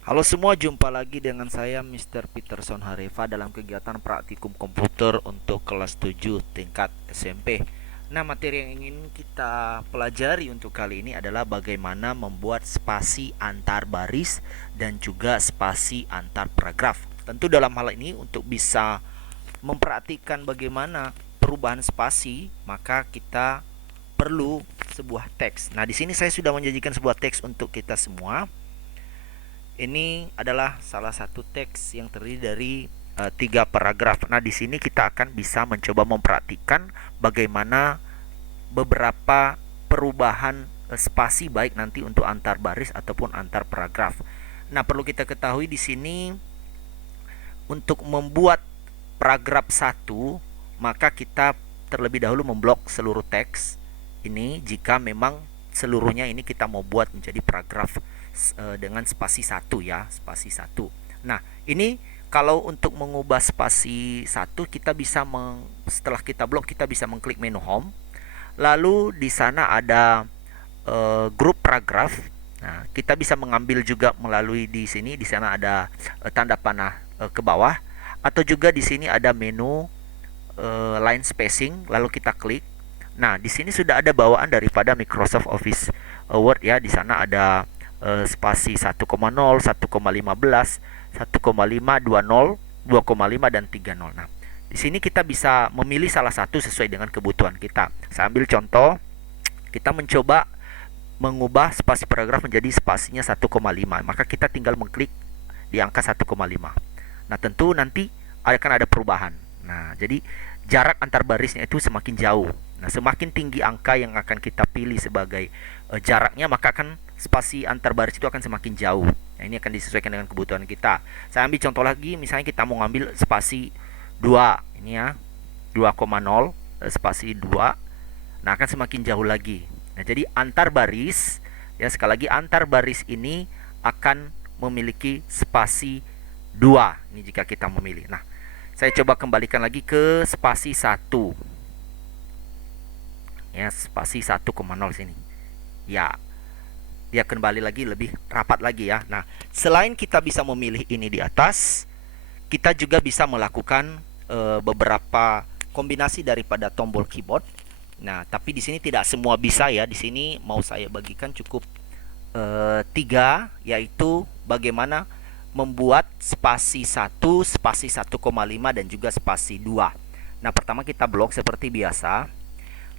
Halo semua, jumpa lagi dengan saya Mr. Peterson Hareva dalam kegiatan praktikum komputer untuk kelas 7 tingkat SMP. Nah, materi yang ingin kita pelajari untuk kali ini adalah bagaimana membuat spasi antar baris dan juga spasi antar paragraf. Tentu dalam hal ini untuk bisa memperhatikan bagaimana perubahan spasi, maka kita perlu sebuah teks. Nah, di sini saya sudah menjanjikan sebuah teks untuk kita semua. Ini adalah salah satu teks yang terdiri dari tiga paragraf. Nah, di sini kita akan bisa mencoba memperhatikan bagaimana beberapa perubahan spasi baik nanti untuk antar baris ataupun antar paragraf. Nah, perlu kita ketahui di sini untuk membuat paragraf satu, maka kita terlebih dahulu memblok seluruh teks ini jika memang seluruhnya ini kita mau buat menjadi paragraf dengan spasi satu ya, spasi satu. Nah, ini kalau untuk mengubah spasi satu kita bisa setelah kita blok kita bisa mengklik menu home. Lalu di sana ada grup paragraf. Nah, kita bisa mengambil juga melalui di sini, di sana ada tanda panah ke bawah, atau juga di sini ada menu line spacing, lalu kita klik. Nah, di sini sudah ada bawaan daripada Microsoft Office Word ya. Di sana ada spasi 1,0, 1,15, 1,5, 20, 2,5 dan 30. Nah, di sini kita bisa memilih salah satu sesuai dengan kebutuhan kita. Saya ambil contoh, kita mencoba mengubah spasi paragraf menjadi spasinya 1,5. Maka kita tinggal mengklik di angka 1,5. Nah, tentu nanti akan ada perubahan. Nah, jadi jarak antar barisnya itu semakin jauh. Nah, semakin tinggi angka yang akan kita pilih sebagai jaraknya, maka akan spasi antar baris itu akan semakin jauh. Nah, ini akan disesuaikan dengan kebutuhan kita. Saya ambil contoh lagi, misalnya kita mau ngambil spasi 2, ini ya, 2,0 spasi 2. Nah, akan semakin jauh lagi. Nah, jadi antar baris, ya sekali lagi antar baris ini akan memiliki spasi 2. Ini jika kita memilih. Nah, saya coba kembalikan lagi ke spasi satu. Ya, spasi 1,0 sini. Ya, dia kembali lagi lebih rapat lagi ya. Nah, selain kita bisa memilih ini di atas, kita juga bisa melakukan beberapa kombinasi daripada tombol keyboard. Nah, tapi di sini tidak semua bisa ya. Di sini mau saya bagikan cukup tiga, yaitu bagaimana membuat spasi satu, spasi 1,5 dan juga spasi 2. Nah, pertama kita blok seperti biasa.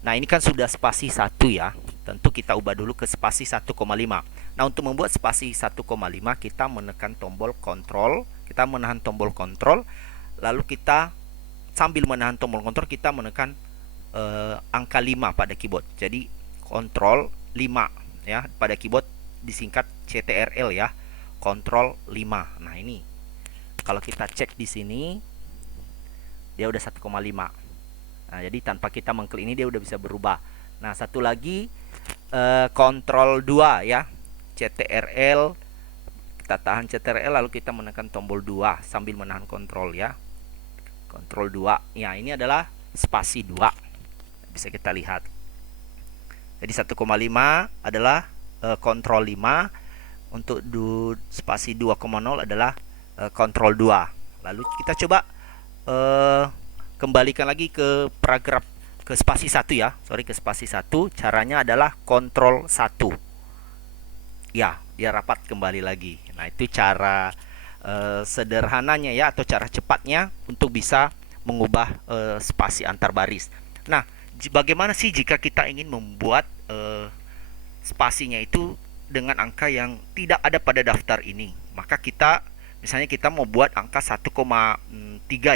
Nah, ini kan sudah spasi satu ya. Tentu kita ubah dulu ke spasi 1,5. Nah, untuk membuat spasi 1,5 kita menekan tombol kontrol, kita menahan tombol kontrol, lalu kita sambil menahan tombol kontrol kita menekan angka 5 pada keyboard. Jadi kontrol 5 ya, pada keyboard disingkat CTRL ya. Kontrol 5. Nah, ini kalau kita cek di sini dia udah 1,5. Nah, jadi tanpa kita mengklik ini dia udah bisa berubah. Nah, satu lagi kontrol 2 ya. CTRL, kita tahan CTRL lalu kita menekan tombol 2 sambil menahan kontrol ya. Kontrol 2. Ya, ini adalah spasi 2. Bisa kita lihat. Jadi 1,5 adalah kontrol 5. Untuk spasi 2,0 adalah kontrol 2. Lalu kita coba kembalikan lagi ke paragraf, ke spasi 1 ya. Sorry, ke spasi 1. Caranya adalah kontrol 1. Ya, dia rapat kembali lagi. Nah, itu cara sederhananya ya, atau cara cepatnya untuk bisa mengubah spasi antar baris. Nah, bagaimana sih jika kita ingin membuat spasinya itu dengan angka yang tidak ada pada daftar ini? Maka kita misalnya kita mau buat angka 1,3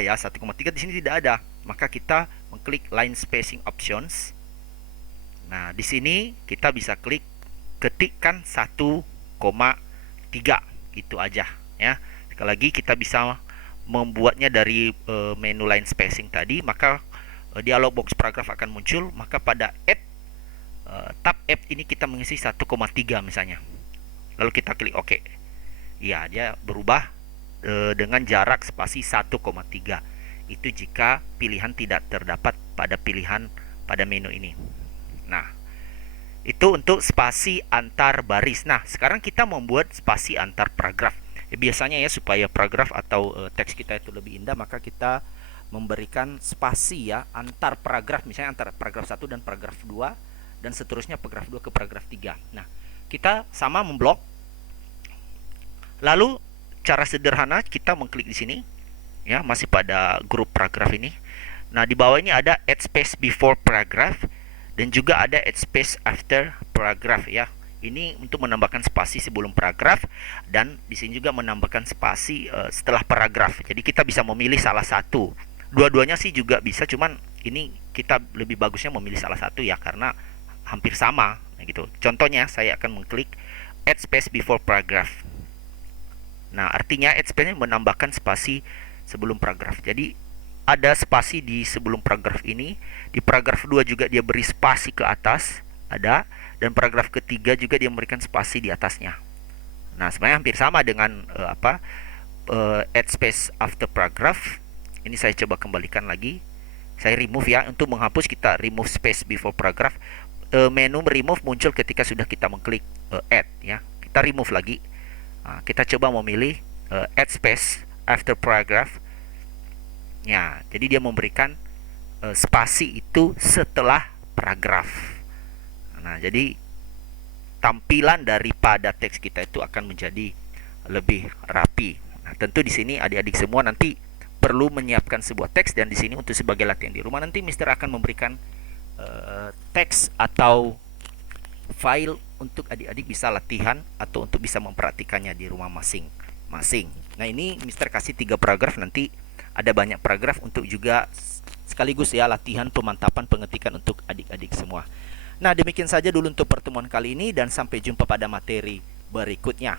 ya, 1,3 di sini tidak ada. Maka kita mengklik line spacing options. Nah, di sini kita bisa klik ketikkan 1,3. Itu aja ya. Sekali lagi kita bisa membuatnya dari menu line spacing tadi, maka dialog box paragraf akan muncul. Maka pada add tab add ini kita mengisi 1,3 misalnya. Lalu kita klik OK. Ya, dia berubah dengan jarak spasi 1,3. Itu jika pilihan tidak terdapat pada pilihan pada menu ini. Nah, itu untuk spasi antar baris. Nah, sekarang kita membuat spasi antar paragraf. Biasanya ya supaya paragraf atau teks kita itu lebih indah, maka kita memberikan spasi ya antar paragraf, misalnya antara paragraf 1 dan paragraf 2 dan seterusnya paragraf 2 ke paragraf 3. Nah, kita sama memblok. Lalu cara sederhana kita mengklik di sini ya, masih pada grup paragraf ini. Nah, di bawah ini ada add space before paragraph dan juga ada add space after paragraph ya. Ini untuk menambahkan spasi sebelum paragraf, dan di sini juga menambahkan spasi setelah paragraf. Jadi kita bisa memilih salah satu. Dua-duanya sih juga bisa, cuman ini kita lebih bagusnya memilih salah satu ya, karena hampir sama gitu. Contohnya saya akan mengklik add space before paragraph. Nah, artinya add space menambahkan spasi sebelum paragraf. Jadi ada spasi di sebelum paragraf ini. Di paragraf 2 juga dia beri spasi ke atas, ada, dan paragraf ketiga juga dia memberikan spasi di atasnya. Nah, sebenarnya hampir sama dengan add space after paragraph. Ini saya coba kembalikan lagi. Saya remove ya, untuk menghapus kita remove space before paragraph. Menu remove muncul ketika sudah kita mengklik add ya. Kita remove lagi. Nah, kita coba memilih add space after paragraph. Ya, jadi dia memberikan spasi itu setelah paragraf. Nah, jadi tampilan daripada teks kita itu akan menjadi lebih rapi. Nah, tentu di sini adik-adik semua nanti perlu menyiapkan sebuah teks, dan di sini untuk sebagai latihan di rumah nanti Mister akan memberikan teks atau file untuk adik-adik bisa latihan atau untuk bisa mempraktikannya di rumah masing-masing. Nah, ini Mister kasih 3 paragraf, nanti ada banyak paragraf untuk juga sekaligus ya latihan pemantapan pengetikan untuk adik-adik semua. Nah, demikian saja dulu untuk pertemuan kali ini, dan sampai jumpa pada materi berikutnya.